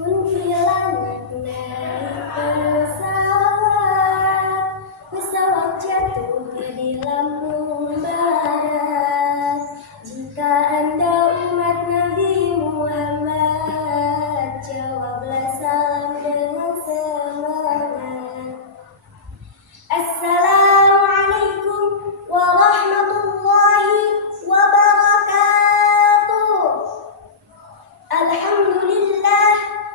Kuntilanak naik pesawat, pesawat jatuh di Lampung Barat. Jika Anda umat Nabi Muhammad, jawablah salam dengan semangat. Assalamualaikum warahmatullahi wabarakatuh.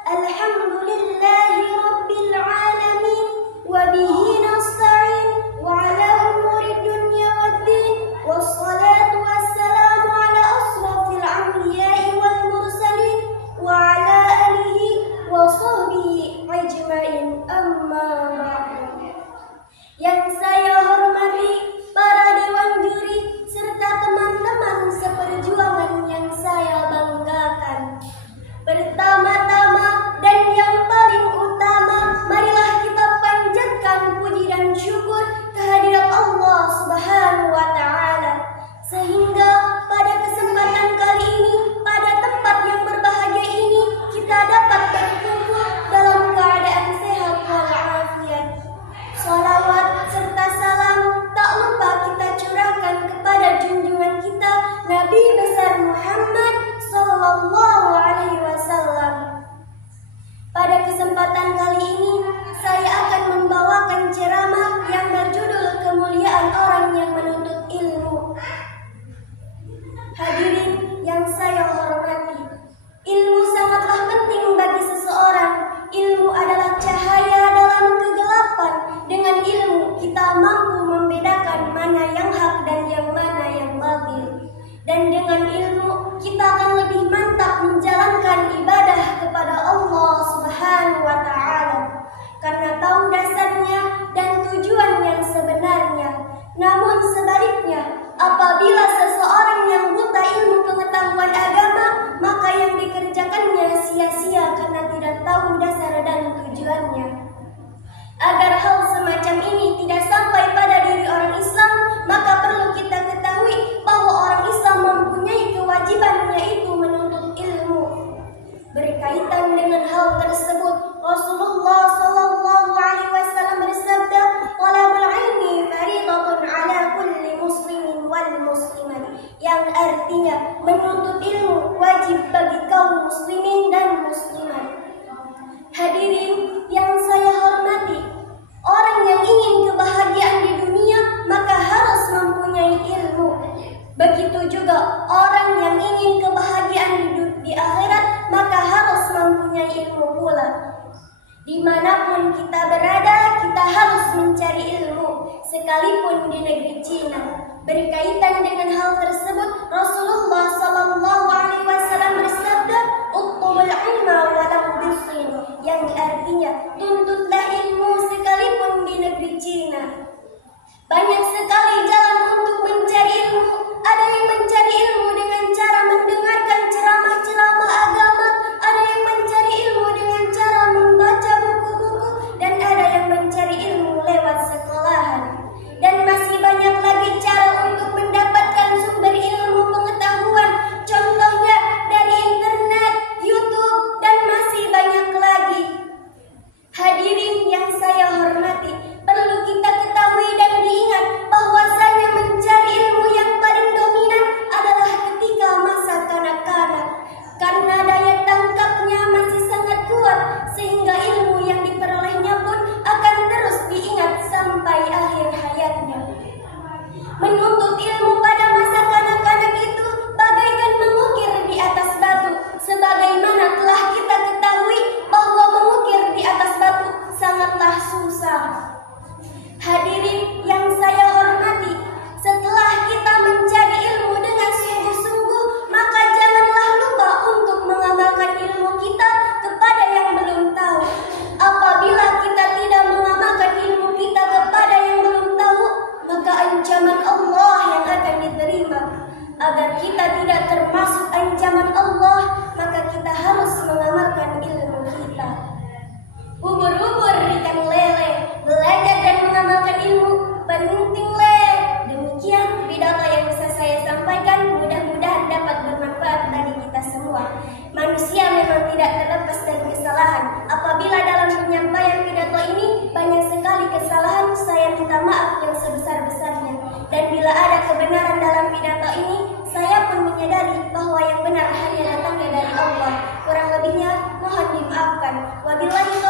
Alhamdulillahi rabbil alamin, wa bihi nasta'in wa ala umuri dunya waddin, wassalatu wassalamu ala asrafil anbiya'i wal mursalin wa ala alihi wa sahbihi ajma'in, amma ba'du. Yang saya hormati para dewan juri serta teman-teman seperjuangan yang saya banggakan. Pertama-tama dan yang paling utama, marilah kita panjatkan puji dan syukur kehadirat Allah Subhanahu wa Ta'ala, sehingga pada kesempatan kali ini, pada tempat yang berbahagia ini, kita dapat berkumpul dalam keadaan sehat walafiat. Shalawat serta salam tak lupa kita curahkan kepada junjungan kita Nabi besar Muhammad Sallallahu Alaihi Wasallam. Pada kesempatan kali ini, saya akan membawakan ceramah yang berjudul Kemuliaan Orang yang Menuntut Ilmu. Hadirin yang saya hormati, ilmu sangatlah penting bagi seseorang. Ilmu adalah cahaya dalam kegelapan. Dengan ilmu kita mampu membedakan mana yang hak dan yang mana yang batil. Dan dengan ilmu kita akan lebih mantap menjalankan ibadah kepada Allah Subhanahu wa Ta'ala, karena tahu dasarnya dan tujuan yang sebenarnya. Namun sebaliknya, apabila seseorang yang buta ilmu pengetahuan agama, maka yang dikerjakannya sia-sia karena tidak tahu dasar dan tujuannya. Agar hal semacam ini tidak sampai pada diri orang Islam, maka perlu kita ketahui bahwa orang Islam mempunyai kewajiban, yaitu menuntut ilmu. Berkaitan dengan hal tersebut, Rasulullah Sallallahu Alaihi Wasallam bersabda, "Talabul ilmi fariidatun ala kulli muslimin wal muslimat," yang artinya menuntut ilmu wajib bagi kaum muslimin dan muslimat. Hadirin yang saya hormati, orang yang ingin kebahagiaan di dunia maka harus mempunyai ilmu. Begitu juga orang yang ingin kebahagiaan di akhirat maka harus mempunyai ilmu pula. Dimanapun kita berada, kita harus mencari ilmu, sekalipun di negeri Cina. Berkaitan dengan hal tersebut, Rasulullah Sallallahu Alaihi Wasallam bersabda, "Utlubul ilma walau bisin," yang artinya tuntutlah ilmu sekalipun di negeri Cina. Banyak sekali jalan untuk mencari ilmu. Ada yang mencari ilmu dengan cara mendengarkan ceramah-ceramah agama, ada yang mencari ilmu dengan cara membaca buku-buku, dan ada yang mencari ilmu lewat sekolahan. Dan masih banyak lagi cara untuk mendapatkan sumber ilmu pengetahuan, contohnya dari internet, YouTube, dan menyadari bahwa yang benar hanya datangnya dari Allah. Kurang lebihnya mohon dimaafkan. Wabillahi